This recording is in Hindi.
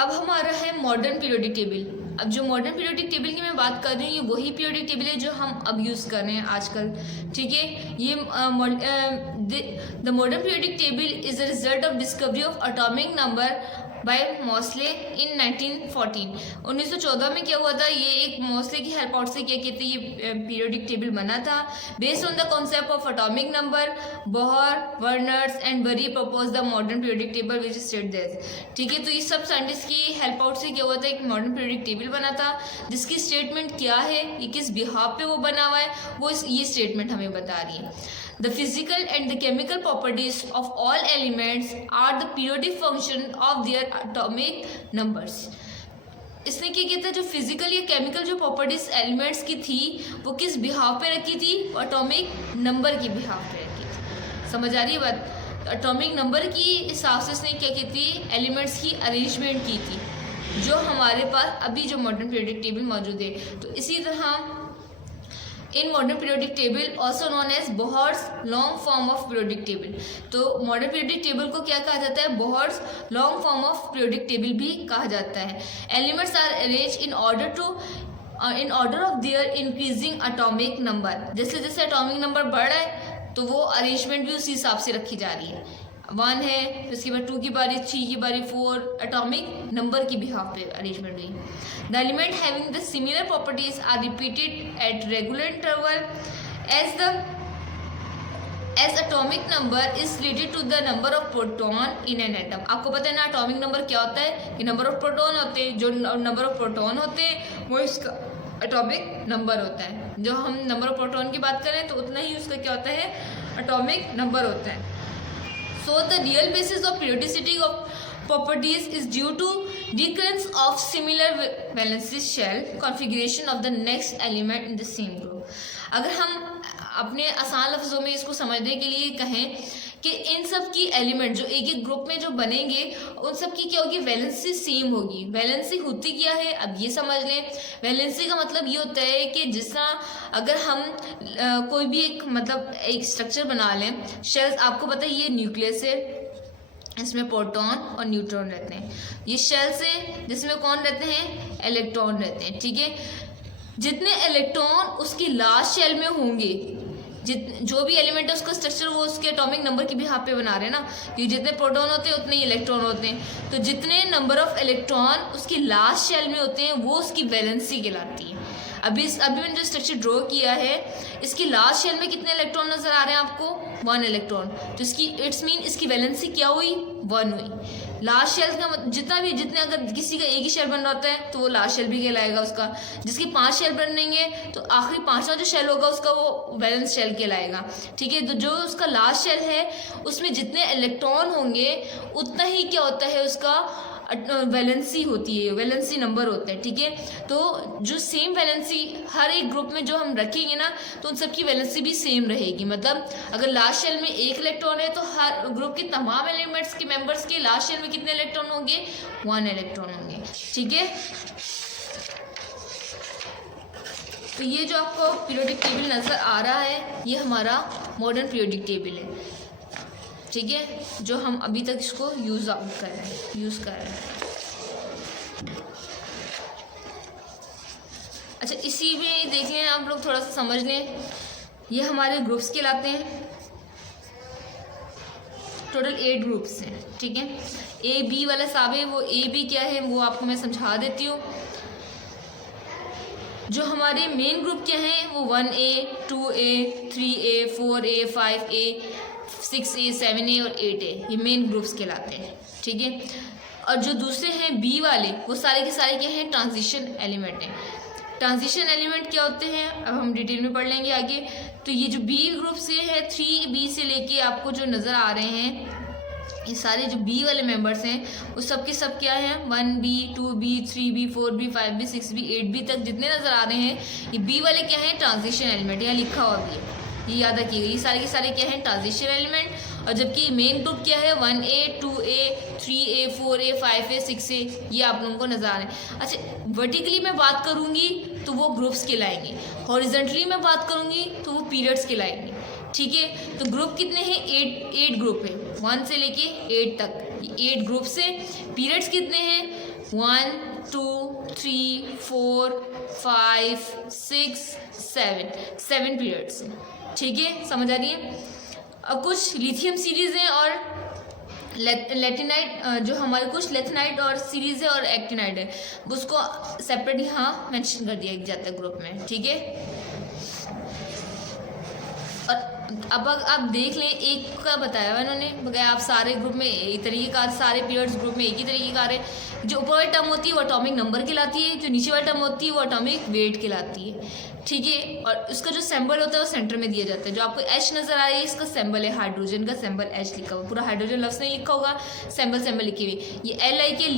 अब हमारा है मॉडर्न पीरियोडिक टेबल। अब जो मॉडर्न पीरियोडिक टेबल की मैं बात कर रही हूँ, ये वही पीरियोडिक टेबल है जो हम अब यूज़ कर रहे हैं आजकल। ठीक है, ये the modern periodic table is the result of discovery of atomic number by Moseley in 1914। 1914 में क्या हुआ था, ये एक मॉसले की हेल्प आउट से क्या कहते हैं ये पीरियोडिक टेबल बना था। Based on the concept of atomic number, Bohr, Werner's and Bury propose the modern periodic table which state this. ठीक है, तो ये सब साइंटिस्ट की हेल्प आउट से क्या हुआ था, एक मॉडर्न पीरियोडिक टेबल बना था जिसकी स्टेटमेंट क्या है, ये किस बिहाफ पे वो बना हुआ है, वो ये स्टेटमेंट हमें बता रही है। The physical and the chemical properties of all elements are the periodic function of their atomic numbers. इसने क्या किया था, जो फिजिकल या केमिकल जो प्रॉपर्टीज एलिमेंट्स की थी वो किस बिहाफ पे रखी थी, एटॉमिक नंबर की बिहाफ पे रखी थी। समझ आ रही है बात। एटॉमिक नंबर की हिसाब से इसने क्या की थी, एलिमेंट्स की अरेंजमेंट की थी जो हमारे पास अभी जो मॉडर्न पीरियोडिक टेबल मौजूद है। तो इसी तरह in modern periodic table also known as Bohr's long form of periodic table. तो मॉडर्न पीरियोडिक टेबल को क्या कहा जाता है, Bohr's long form of periodic table भी कहा जाता है। Elements are arrange in order of their increasing atomic number. जैसे जैसे एटॉमिक नंबर बढ़ रहा है तो वो अरेंजमेंट भी उसी हिसाब से रखी जा रही है। 1 है, फिर उसके बाद 2 की बारी, 3 की बारी, 4 एटॉमिक नंबर की बिहाफ पे अरेंजमेंट हुई। The element having the similar properties are repeated at regular interval as atomic number is related to the number of proton in an atom. आपको पता है ना एटॉमिक नंबर क्या होता है, कि नंबर ऑफ प्रोटॉन होते हैं, जो नंबर ऑफ प्रोटॉन होते हैं वो इसका एटॉमिक नंबर होता है। जो हम नंबर ऑफ प्रोटॉन की बात करें तो उतना ही उसका क्या होता है, एटॉमिक नंबर होता है। So the real basis of periodicity of properties is due to recurrence of similar valence shell configuration of the next element in the same group। अगर हम अपने आसान लफ्ज़ों में इसको समझने के लिए कहें कि इन सब की एलिमेंट जो एक एक ग्रुप में जो बनेंगे उन सब की क्या होगी, वैलेंसी सेम होगी। वैलेंसी होती क्या है, अब ये समझ लें। वैलेंसी का मतलब ये होता है कि जिस तरह अगर हम कोई भी एक मतलब एक स्ट्रक्चर बना लें, शेल्स, आपको पता है ये न्यूक्लियस है, इसमें प्रोटॉन और न्यूट्रॉन रहते हैं। ये शेल्स है जिसमें कौन रहते हैं, इलेक्ट्रॉन रहते हैं। ठीक है, जितने इलेक्ट्रॉन उसकी लास्ट शेल में होंगे, जो भी एलिमेंट है उसका स्ट्रक्चर वो उसके एटॉमिक नंबर की बिहाफ पे बना रहे हैं ना, क्योंकि जितने प्रोटॉन होते हैं उतने ही इलेक्ट्रॉन होते हैं। तो जितने नंबर ऑफ इलेक्ट्रॉन उसकी लास्ट शेल में होते हैं वो उसकी वैलेंसी कहलाती है। अभी मैंने जो स्ट्रक्चर ड्रॉ किया है, इसकी लास्ट शेल में कितने इलेक्ट्रॉन नजर आ रहे हैं आपको, 1 इलेक्ट्रॉन। तो इसकी इट्स मीन इसकी वैलेंसी क्या हुई, 1 हुई। लास्ट शेल का जितने अगर किसी का एक ही शेल बन रहा होता है तो वो लास्ट शेल भी कहलाएगा उसका। जिसकी 5 शेल बनेंगे तो आखिरी 5वां जो शेल होगा उसका वो वैलेंस शेल कहलाएगा। ठीक है, तो जो उसका लास्ट शेल है उसमें जितने इलेक्ट्रॉन होंगे उतना ही क्या होता है, उसका वैलेंसी होती है, वैलेंसी नंबर होता है। ठीक है, तो जो सेम वैलेंसी हर एक ग्रुप में जो हम रखेंगे ना तो उन सबकी वैलेंसी भी सेम रहेगी। मतलब अगर लास्ट शेल में 1 इलेक्ट्रॉन है तो हर ग्रुप के तमाम एलिमेंट्स के मेंबर्स के लास्ट शेल में कितने इलेक्ट्रॉन होंगे, 1 इलेक्ट्रॉन होंगे। ठीक है, तो ये जो आपको पीरियोडिक टेबल नज़र आ रहा है ये हमारा मॉडर्न पीरियोडिक टेबल है। ठीक है, जो हम अभी तक इसको यूज़ कर रहे हैं। अच्छा, इसी में देख लें आप लोग, थोड़ा सा समझ लें। ये हमारे ग्रुप्स कहलाते हैं। टोटल 8 ग्रुप्स हैं। ठीक है, ए बी वाला साब है, वो ए बी क्या है वो आपको मैं समझा देती हूँ। जो हमारे मेन ग्रुप क्या हैं वो 1A, 2A, 3A, 4A, 5A, 6A, 7A और 8A, ये मेन ग्रुप्स कहलाते हैं। ठीक है, और जो दूसरे हैं बी वाले वो सारे के सारे क्या हैं, ट्रांजिशन एलिमेंट हैं। ट्रांजिशन एलिमेंट क्या होते हैं अब हम डिटेल में पढ़ लेंगे आगे। तो ये जो बी ग्रुप से है, 3B से लेके आपको जो नज़र आ रहे हैं ये सारे जो बी वाले मेंबर्स हैं वो सब के सब क्या हैं, 1B, 2B, 3B, 4B, 5B, 6B, 8B तक जितने नज़र आ रहे हैं ये बी वाले क्या हैं, ट्रांजिशन एलिमेंट। यहाँ लिखा हुआ भी है, ये याद रखिएगा, ये सारे के सारे क्या हैं, ट्रांजिशन एलिमेंट। और जबकि मेन ग्रुप क्या है, 1A, 2A, 3A, 4A, 5A, 6A, ये आप लोगों को नजर आ रहे हैं। अच्छा, वर्टिकली मैं बात करूंगी तो वो ग्रुप्स कहलाएंगे, हॉरिजॉन्टली मैं बात करूंगी तो वो पीरियड्स कहलाएंगे। ठीक है, तो ग्रुप कितने हैं, 8 ग्रुप है। 1 से लेके 8 तक, 8 ग्रुप से। पीरियड्स कितने हैं? 1 2 3 4 5 6 7 पीरियड्स हैं। ठीक है, समझ आ रही है? अब कुछ लिथियम सीरीज हैं और लेटिनाइट, जो हमारे कुछ लेथिनाइट और सीरीज है और एक्टिनाइट है, उसको सेपरेट यहाँ मेंशन कर दिया जाता है ग्रुप में। ठीक है, और अब आप देख लें, एक का बताया हुआ इन्होंने, बताया आप सारे ग्रुप में एक तरीके का, सारे पीरियड्स ग्रुप में एक ही तरीके का है। जो ऊपर वाली टर्म होती है वो एटॉमिक नंबर कहलाती है, जो नीचे वाली टर्म होती है वो एटॉमिक वेट कहलाती है। ठीक है, और इसका जो सिंबल होता है वो सेंटर में दिया जाता है। जो आपको H नजर आ रही है, इसका सिंबल है हाइड्रोजन का सिंबल H लिखा हुआ, पूरा हाइड्रोजन लफ्ज नहीं लिखा होगा, सिंबल लिखी हुई। ये Li के